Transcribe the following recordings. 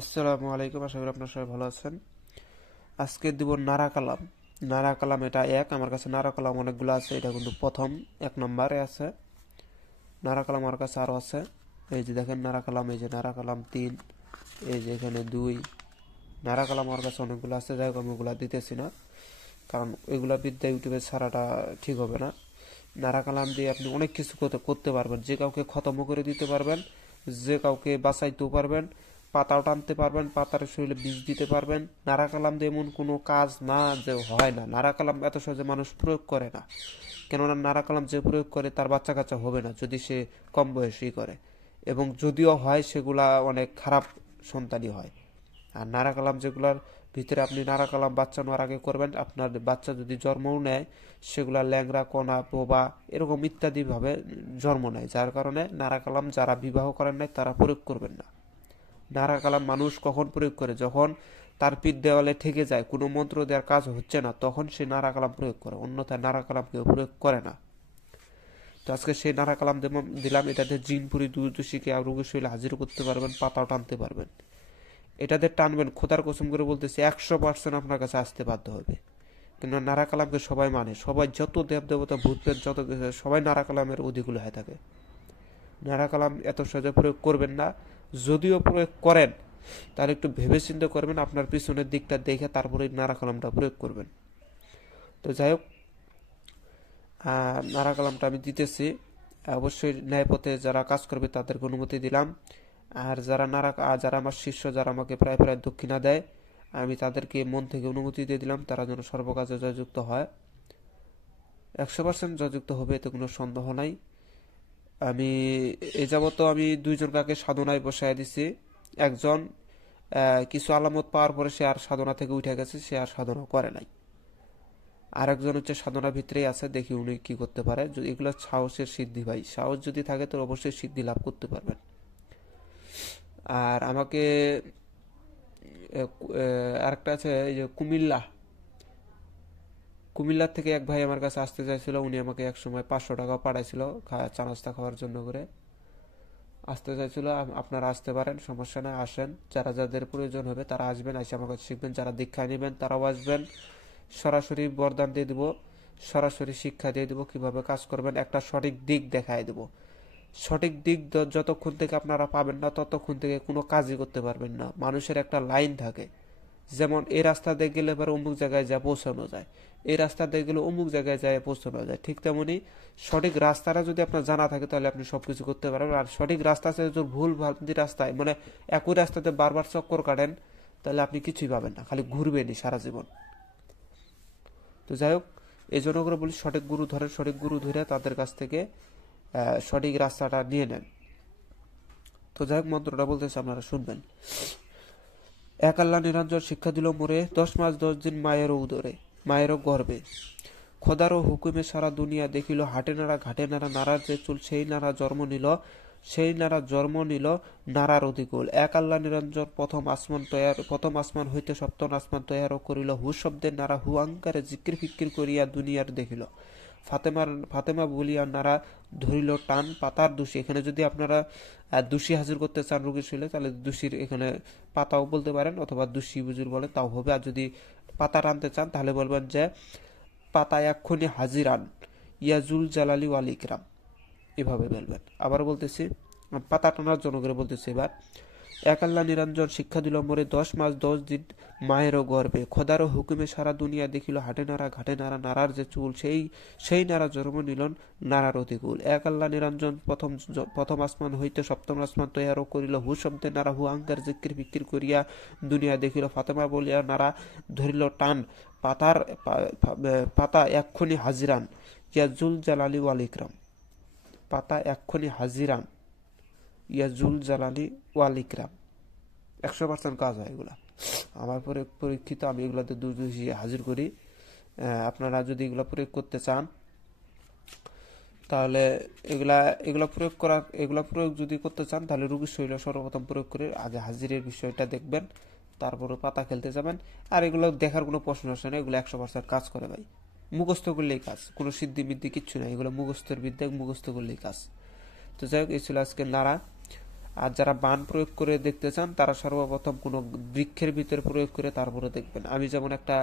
আসসালামু আলাইকুম, আশা করি আপনারা সবাই ভালো আছেন। আজকে দিব নারা কালাম। নারা কালাম এটা আমার কাছে নারা কালাম অনেকগুলো আছে, এটা কিন্তু প্রথম 1 নম্বরে আছে। নারা কালাম আমার কাছে আরও আছে। এই যে দেখেন নারা কালাম, এই যে নারা কালাম 3, এই যে এখানে 2। নারা কালাম আমার কাছে অনেকগুলো আছে, যাই হোক আমি ওগুলো দিতেছি না, কারণ এগুলা বিদ্যা ইউটিউবে ছাড়াটা ঠিক হবে না। নারা কালাম দিয়ে আপনি অনেক কিছু করতে পারবেন, যে কাউকে খতম করে দিতে পারবেন, যে কাউকে বাঁচাইতেও পারবেন, পাতাও টানতে পারবেন, পাতার শরীরে বীজ দিতে পারবেন। নারা কালাম দিয়ে এমন কোনো কাজ না যে হয় না। নারা কালাম এত সহজে মানুষ প্রয়োগ করে না, কেননা নারা কালাম যে প্রয়োগ করে তার বাচ্চা কাচ্চা হবে না যদি সে কম বয়সী করে, এবং যদিও হয় সেগুলা অনেক খারাপ সন্তানই হয়। আর নারা কালাম যেগুলার ভিতরে আপনি নারা কালাম বাচ্চা নেওয়ার আগে করবেন, আপনার বাচ্চা যদি জন্মও নেয় সেগুলা ল্যাংড়া, কণা, বোবা এরকম ইত্যাদি ভাবে জন্ম নেয়, যার কারণে নারা কালাম যারা বিবাহ করেন নাই তারা প্রয়োগ করবেন না। নারা কালাম মানুষ কখন প্রয়োগ করে? যখন তার পিঠ দেওয়ালে ঠেকে যায়, কোনো মন্ত্র দেওয়ার কাজ হচ্ছে না, তখন সে নারা কালাম প্রয়োগ করে, অন্যথায় নারা কালাম কেউ প্রয়োগ করে না। তো আজকে সেই নারা কালাম দিলাম, এটাতে জিনপুরি দুর্দশীকে আর রোগীর শরীরে হাজির করতে পারবেন, পাতাও টানতে পারবেন। এটাতে টানবেন, খোদার কসম করে বলতেছি 100% আপনার কাছে আসতে বাধ্য হবে। কিন্তু নারা কালামকে সবাই মানে, সবাই যত দেব দেবতা ভূত প্রেত যত কিছু সবাই নারা কালামের অধিকুল হয়ে থাকে। নারা কালাম এত সহজে প্রয়োগ করবেন না, যদিও প্রয়োগ করেন তাহলে একটু ভেবে চিন্তা করবেন, আপনার পিছনের দিকটা দেখে তারপরে নারা কালামটা প্রয়োগ করবেন। তো যাই হোক, নারা কালামটা আমি দিতেছি, অবশ্যই ন্যায়পথে যারা কাজ করবে তাদেরকে অনুমতি দিলাম। আর যারা আমার শিষ্য, যারা আমাকে প্রায় প্রায় দক্ষিণা দেয়, আমি তাদেরকে মন থেকে অনুমতি দিয়ে দিলাম তারা যেন সর্বকাজে জয়যুক্ত হয়। 100% জয়যুক্ত হবে, এতে কোনো সন্দেহ নাই। আমি এ যাবত আমি 2জন কাকে সাধনায় বসায় দিছি। একজন কিছু আলামত পাওয়ার পরে সে আর সাধনা থেকে উঠে গেছে, সে আর সাধনা করে নাই। আর একজন হচ্ছে সাধনার ভিতরেই আছে, দেখি উনি কি করতে পারে। যদি এগুলো সাহসের সিদ্ধি ভাই, সাহস যদি থাকে তো অবশ্যই সিদ্ধি লাভ করতে পারবেন। আর আমাকে আরেকটা আছে, এই যে কুমিল্লার থেকে এক ভাই আমার কাছে আসতে চাইছিল, উনি আমাকে এক সময় 500 টাকা পাঠাইছিল চা নাস্তা খাওয়ার জন্য করে আসতে চাইছিল। আপনারা আসতে পারেন, সমস্যা নেই, আসেন। যারা যাদের প্রয়োজন হবে তারা আসবেন, এসে আমার কাছে শিখবেন। যারা দীক্ষা নেবেন তারাও আসবেন, সরাসরি বরদান দিয়ে দিব, সরাসরি শিক্ষা দিয়ে দিব, কিভাবে কাজ করবেন একটা সঠিক দিক দেখায় দেব। সঠিক দিক যতক্ষণ থেকে আপনারা পাবেন না ততক্ষণ থেকে কোনো কাজই করতে পারবেন না। মানুষের একটা লাইন থাকে, যেমন এই রাস্তা দিয়ে গেলে এবার অমুক জায়গায় যা পৌঁছানো যায়, এই রাস্তা দিয়ে গেলে অমুক জায়গায় যায় পৌঁছানো যায়, ঠিক তেমনি সঠিক রাস্তাটা যদি আপনার জানা থাকে তাহলে আপনি সবকিছু করতে পারবেন। আর সঠিক রাস্তা আছে যদি ভুল ভ্রান্তি রাস্তায়, মানে একই রাস্তাতে বারবার চক্কর কাটেন, তাহলে আপনি কিছুই পাবেন না, খালি ঘুরবেনই সারা জীবন। তো যাই হোক, এই জন্য করে বলি সঠিক গুরু ধরেন, সঠিক গুরু ধরে তাদের কাছ থেকে সঠিক রাস্তাটা নিয়ে নেন। তো যাই হোক, মন্ত্রটা বলতেছে, আপনারা শুনবেন। এক আল্লাহ নিরঞ্জন শিক্ষা দিল মোরে, 10 মাস 10 দিন মায়েরও উদরে, মায়েরও গর্বে। খোদারও হুকুমে সারা দুনিয়া দেখিল, হাটে নাড়া ঘাটে নাড়া, নাড়ার যে চুল সেই নাড়া জন্ম নিল, সেই নাড়া জন্ম নিল নাড়ার অধিকুল। এক আল্লাহ নিরঞ্জন প্রথম আসমান হইতে সপ্তম আসমান তৈয়ারও করিল, হু শব্দের নাড়া হু আঙ্কারে জিকির ফিকির করিয়া দুনিয়ার দেখিল। ফাতেমা বলিয়া নাড়া ধরিল টান, পাতার দোষী। এখানে যদি আপনারা দোষী হাজির করতে চান রোগীর শরীরে, তাহলে দোষীর এখানে পাতাও বলতে পারেন, অথবা দোষী বুজুর বলে তাও হবে। আর যদি পাতা টানতে চান তাহলে বলবেন যে পাতা এক্ষুনি হাজিরান ইয়াজুল জালালি ওয়াল ইকরাম, এভাবে বলবেন। আবার বলতেছি, পাতা টানার জন্য করে বলতেছি এবার। এক আল্লাহ নিরঞ্জন শিক্ষা দিল মোরে, 10 মাস 10 দিন মায়েরও গর্বে। খোদারও হুকুমে সারা দুনিয়া দেখিল, হাটে নাড়া ঘাটে নাড়া, নাড়ার যে চুল সেই নাড়া জন্ম নিল নাড়ার অতিকুল। এক আল্লাহ নিরঞ্জন প্রথম আসমান হইতে সপ্তম আসমান তৈয়ারও করিল, হু শব্দে নাড়া হু আঙ্কার জিকির ফিকির করিয়া দুনিয়া দেখিল। ফাতেমা বলিয়া নাড়া ধরিল টান, পাতা এক্ষুনি হাজিরান ইয়াজুল জালালি ওয়াল ইকরাম। পাতা এক্ষুনি হাজিরান ইয়াজুল জালালি ওয়াল ইকরাম। 100% কাজ হয় এগুলা, আমার পরীক্ষিত, আমি এগুলাতে দুর্দশী হাজির করি। আপনারা যদি এগুলা প্রয়োগ করতে চান তাহলে এগুলা প্রয়োগ যদি করতে চান তাহলে রোগীর শরীরে সর্বপ্রথম প্রয়োগ করে আগে হাজিরের বিষয়টা দেখবেন, তারপরে পাতা খেলতে যাবেন। আর এগুলো দেখার কোনো প্রশ্ন আসে না, এগুলো 100% কাজ করে ভাই। মুখস্থ করলেই কাজ, কোনো সিদ্ধি বিদ্ধি কিচ্ছু নাই, এগুলো মুখস্থের বিদ্যা, মুখস্থ করলেই কাজ। তো যাই হোক, এই ছিল আজকে নাড়া। আর যারা বান প্রয়োগ করে দেখতে চান তারা সর্বপ্রথম কোনো বৃক্ষের ভিতরে প্রয়োগ করে তারপরে দেখবেন। আমি যেমন একটা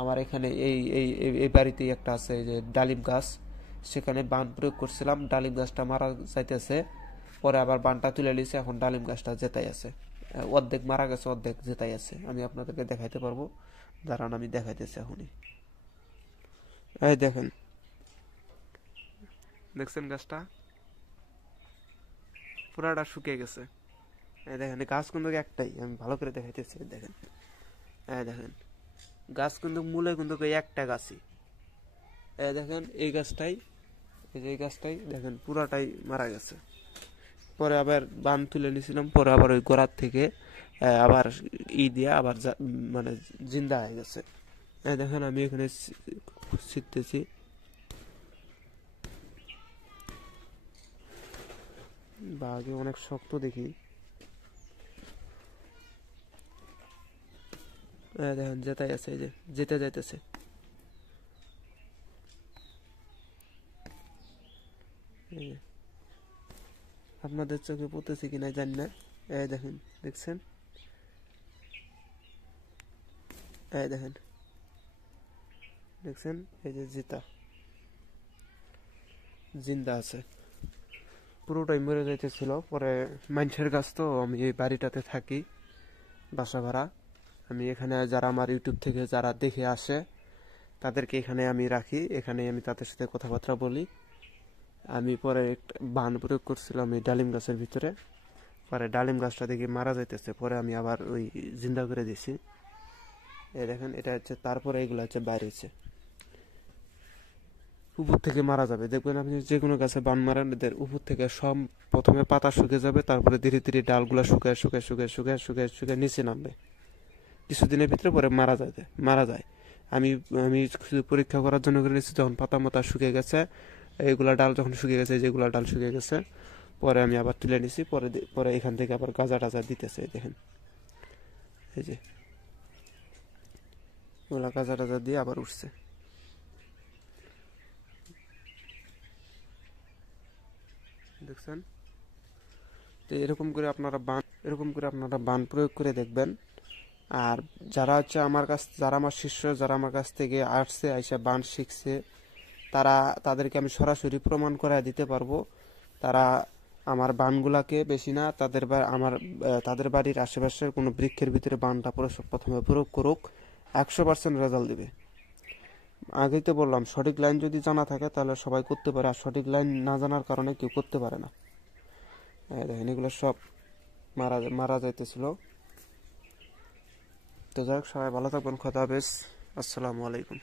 আমার এখানে এই এই এই এই বাড়িতেই একটা আছে, এই যে ডালিম গাছ, সেখানে বান প্রয়োগ করছিলাম, ডালিম গাছটা মারা যাইতেছে, পরে আবার বানটা তুলে নিয়েছে, এখন ডালিম গাছটা জেতাই আছে, অর্ধেক মারা গেছে অর্ধেক জেতাই আছে। আমি আপনাদেরকে দেখাইতে পারবো, দাঁড়ান আমি দেখাইতেছি এখনই। এই দেখেন, দেখছেন গাছটা পুরাটা শুকিয়ে গেছে। এই দেখেন গাছ কিন্তু একটাই, আমি ভালো করে দেখাইতেছি। দেখেন, এই দেখেন গাছ কিন্তু মূলে কিন্তু একটা গাছই। এই দেখেন এই গাছটাই, এই যে এই গাছটাই দেখেন পুরাটাই মারা গেছে। পরে আবার বান তুলে নিয়েছিলাম, পরে আবার ওই গোড়ার থেকে আবার দিয়ে আবার মানে জিন্দা হয়ে গেছে। এই দেখেন আমি এখানে ছিটতেছি, বা আগে অনেক শক্ত দেখি। দেখেন যেটাই আছে, এই যে যেতে যাইতেছে। আপনাদের চোখে পড়তেছে কিনা জানি না। এই দেখেন, দেখছেন, এই দেখেন, দেখছেন, এই যে জিন্দা আছে, পুরোটাই মরে যাইতেছিল। পরে মানুষের কাছ তো, আমি এই বাড়িটাতে থাকি বাসা ভাড়া, আমি এখানে যারা আমার ইউটিউব থেকে যারা দেখে আসে তাদেরকে এখানে আমি রাখি, এখানে আমি তাদের সাথে কথাবার্তা বলি। আমি পরে বান প্রয়োগ করছিলাম এই ডালিম গাছের ভিতরে, পরে ডালিম গাছটা দেখে মারা যাইতেছে, পরে আমি আবার ওই জিন্দা করে দিছি। এই দেখেন এটা হচ্ছে, তারপরে এগুলো হচ্ছে বাইরে হচ্ছে, উপর থেকে মারা যাবে। দেখবেন আপনি যে কোনো গাছে বান মারেন, এদের উপর থেকে সব প্রথমে পাতা শুকিয়ে যাবে, তারপরে ধীরে ধীরে ডালগুলো শুকায় শুকায় শুকায় শুকায় শুকায় শুকায় নিচে নামবে, কিছুদিনের ভিতরে পরে মারা যায়। আমি আমি শুধু পরীক্ষা করার জন্য করে নিয়েছি, যখন পাতা মাতা শুকিয়ে গেছে, এইগুলা ডাল যখন শুকিয়ে গেছে, যেগুলা ডাল শুকিয়ে গেছে, পরে আমি আবার তুলে নিছি। পরে পরে এখান থেকে আবার গাজা টাজা দিতেছে, দেখেন এই যে ওগুলা গাজা টাজা দিয়ে আবার উঠছে, দেখছেন। তো এরকম করে আপনারা বান প্রয়োগ করে দেখবেন। আর যারা হচ্ছে যারা আমার শিষ্য, যারা আমার কাছ থেকে আসছে, আইসা বান শিখছে, তাদেরকে আমি সরাসরি প্রমাণ করায় দিতে পারবো। তারা আমার বানগুলাকে বেশি না, তাদের বাড়ির আশেপাশের কোনো বৃক্ষের ভিতরে বানটা প্রথমে প্রয়োগ করুক, 100% রেজাল্ট দিবে। আগেই তো বললাম, সঠিক লাইন যদি জানা থাকে তাহলে সবাই করতে পারে, আর সঠিক লাইন না জানার কারণে কেউ করতে পারে না। দেখেন এগুলো সব মারা যাইতেছিল। তো যাই হোক, সবাই ভালো থাকবেন, খোদা হাফেজ, আসসালামু আলাইকুম।